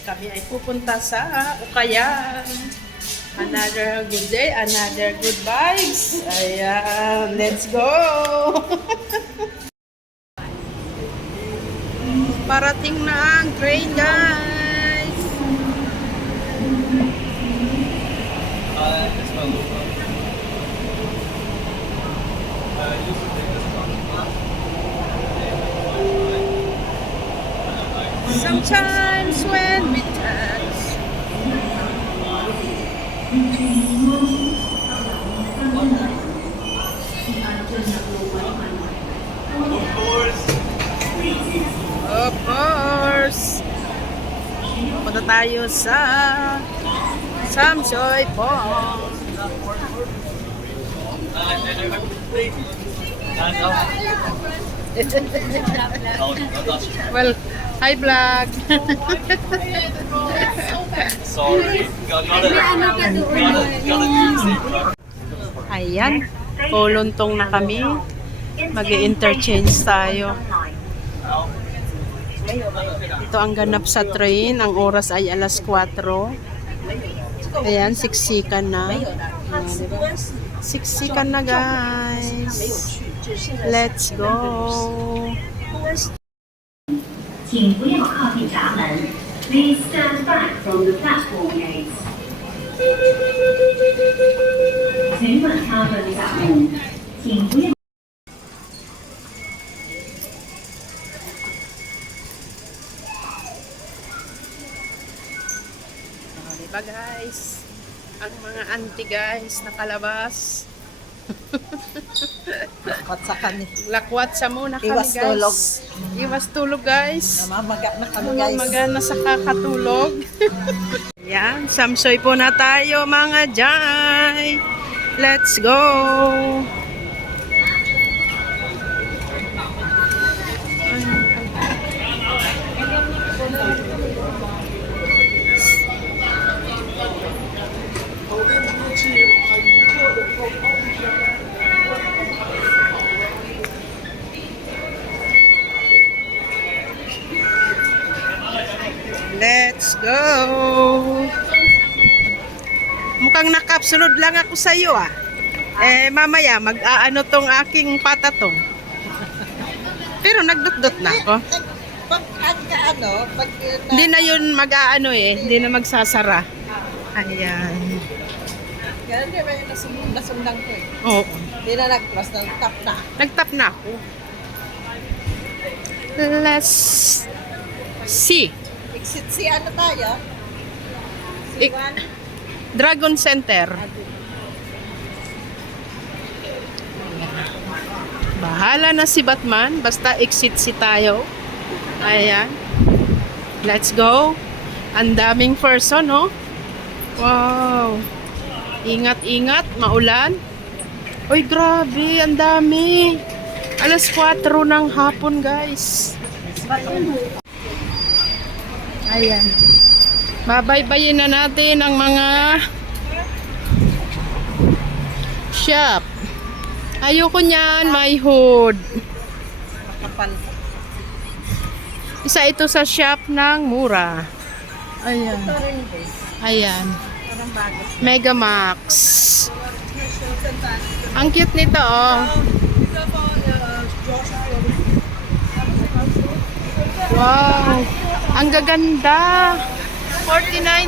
Kami ay pupunta sa Ukayan. Another good day, another good vibes. Ayan, let's go! Parating na ang train, guys! Sometimes when we touch, of course, punta tayo sa Samsoy po. Well, hi vlog. Sorry. Ayan, puluntong na kami. Mag-i-interchange tayo. Ito ang ganap sa train. Ang oras ay alas 4. Ayan, siksikan na. Siksikan na, guys. Let's go. 请不要靠近闸门。Please stand back from the platform gates. 请勿靠近闸門，請不要。 Diba, guys? Ang mga auntie, guys, nakalabas. Lakwat sa kami. Lakwat sa muna kami, Iwas guys. tulog. Iwas tulog, guys. Namamaga na kami, guys. Namamaga na sa kakatulog. Yan, samsoy po na tayo, mga jay. Let's go. Let's go! Mukhang nakapsunod lang ako sa iyo ah. Eh mamaya mag-aano tong aking patatong. Pero nagdot-dot na ako. Pag ano, pag Hindi na yun mag-aano eh. Hindi na magsasara. Ayan. Kaya di ba yung nasundan ko eh. Oo. Hindi na nag-cross, nag-tap na. Nagtap na ako. Let's see. Exit si ano tayo? Ik- Dragon Center. Bahala na si Batman. Basta exit si tayo. Ayan. Let's go. Ang daming person, no? Wow. Ingat-ingat. Maulan. Uy, grabe. Ang dami. Alas 4 ng hapon, guys. Ayan. Babaybayin na natin ang mga shop. Ayoko niyan, may hood. Kapal. Isa ito sa shop ng mura. Ayan. Ito rin eh. Ayan. Parang bago. Megamax. Ang cute nito, oh. Wow. Ang gaganda. $49.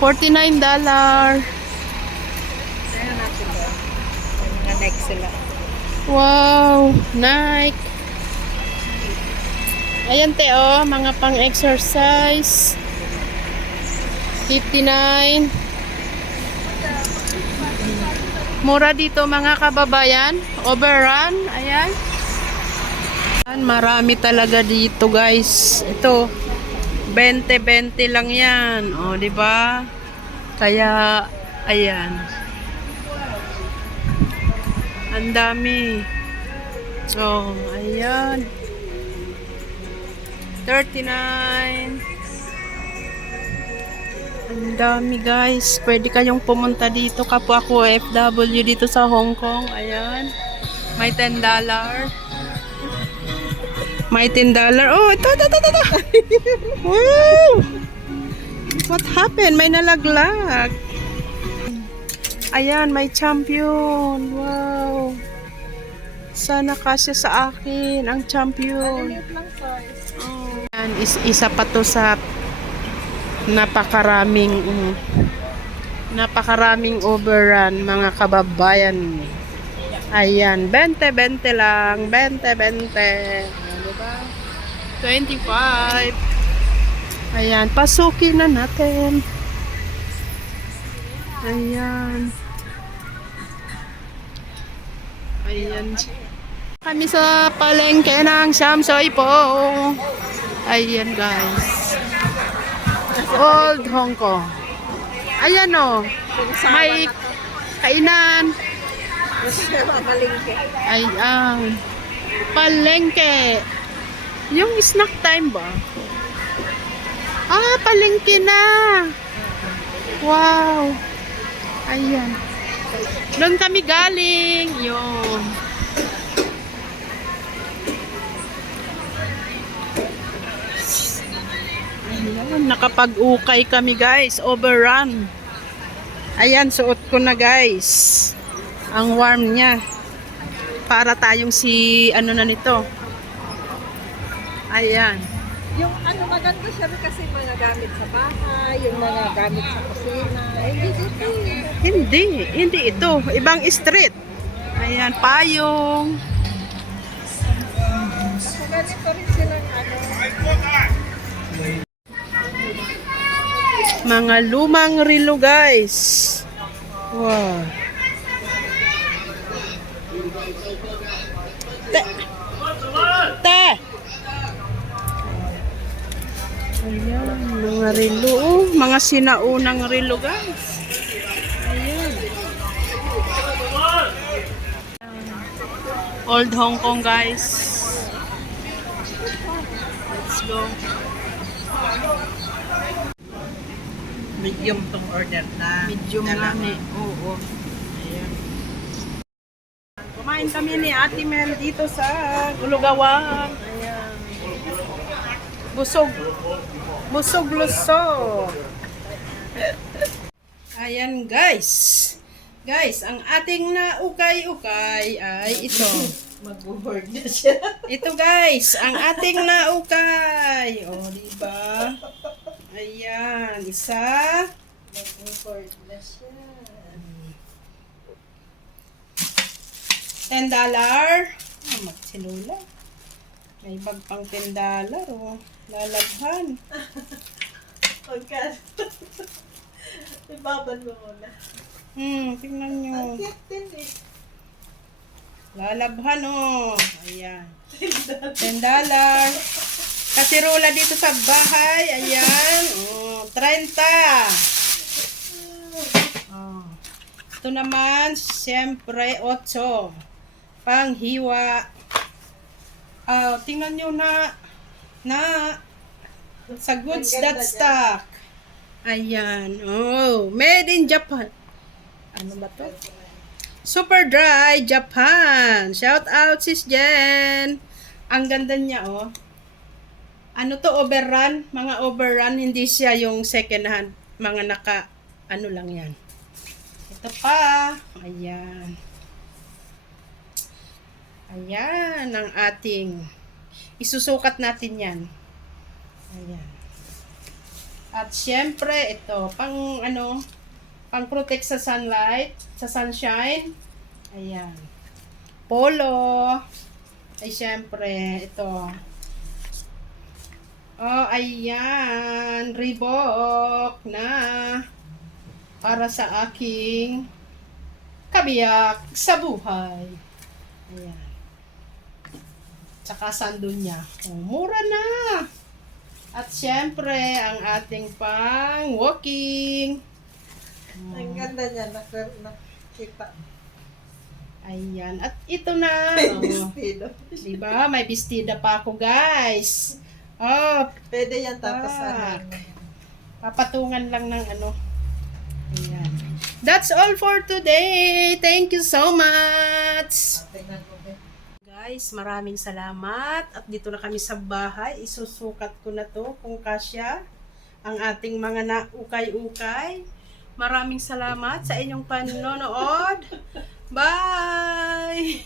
$49. Kaya natin ba? Mga next sila. Wow. Nike. Ayan te, oh. Mga pang-exercise. 59. Mura dito mga kababayan. Overrun. Ayan. Marami talaga dito, guys. Ito 20-20 lang 'yan. Oh, 'di ba? Kaya ayan. Ang dami. Oh, ayan. 39. Ang dami, guys. Pwede kayong pumunta dito. Kapwa ko OFW dito sa Hong Kong. Ayan. May $10. May $10. Oh, ito. Wow! What happened? May nalaglag. Ayan, may champion. Wow. Sana kasya sa akin ang champion. Maliit lang size. Oh. Ayan, isa pa to sa napakaraming overrun mga kababayan. Ayan, 20 lang. 20. Diba? 25. Ayan, pasukin na natin. Ayan. Kami sa palengke ng Samsoy po. Ayan guys. Old Hong Kong. Ayan o. May kainan. Mamalingke. Ayan. Palengke. Yung snack time ba? Ah, palengke na. Wow. Ayan. Doon kami galing. Yun. Ayan, nakapag-ukay kami guys. Overrun. Ayan, suot ko na guys. Ang warm niya. Para tayong si ano na nito. Ayan. Yung ano, maganda siya kasi mga gamit sa bahay, yung mga gamit sa kusina. Hindi dito. Hindi ito. Ibang street. Ayan, payong. So, ganito rin silang ano. Mga lumang relo guys. Wow. Te! Ayan, mga relo. Oh, mga sinaunang relo guys. Ayan. Old Hong Kong guys. Let's go. Medium tong order na. Medium namin. Oo. Ayan. Kumain kami ni Ate Mel dito sa Gulugawang. Ayan. Busog. Busog-lusog. Ayan guys. Guys, ang ating naukay-ukay ay ito. Mag-board na siya. Ito guys, ang ating naukay. O, diba? Ayan, isa. Mag-board na siya. $10. Oh, magsilula. May bag pang $10. Oh. Lalabhan. Pagka. Ibaban mo muna. Tingnan nyo. Ang cute din eh. Lalabhan oh. Ayan. $10. Kasirola dito sa bahay. Ayan. Oh, 30. Oh. Ito naman, siyempre, 8. Panghiwa. Tingnan nyo na sa goods Ang that ganda stock. Ayan. Oh, made in Japan. Ano ba to? Super Dry Japan. Shout out sis Jen. Ang ganda niya oh. Ano to, overrun? Mga overrun, hindi siya yung second hand. Mga ano lang yan. Ito pa. Ayan. Ayan ang ating isusukat natin yan. Ayan. At syempre, ito, pang protect sa sunlight, sa sunshine. Ayan. Polo. Ay, syempre, ito. Oh, ayan. Reebok na para sa aking kabiyak sa buhay. Ayan. Tsaka sandun niya. Oh, mura na. At syempre, ang ating pang walking. Ang ganda niya. Nakita. Ayan. At ito na. May Oh, vestido. diba? May bestida pa ako, guys. Oh, Pwede yan tapos pak. ano. Papatungan lang ng ano. Ayan. That's all for today. Thank you so much. Tingnan ko. Guys, maraming salamat. At dito na kami sa bahay. Isusukat ko na to kung kasya ang ating mga naukay-ukay. Maraming salamat sa inyong panonood. Bye!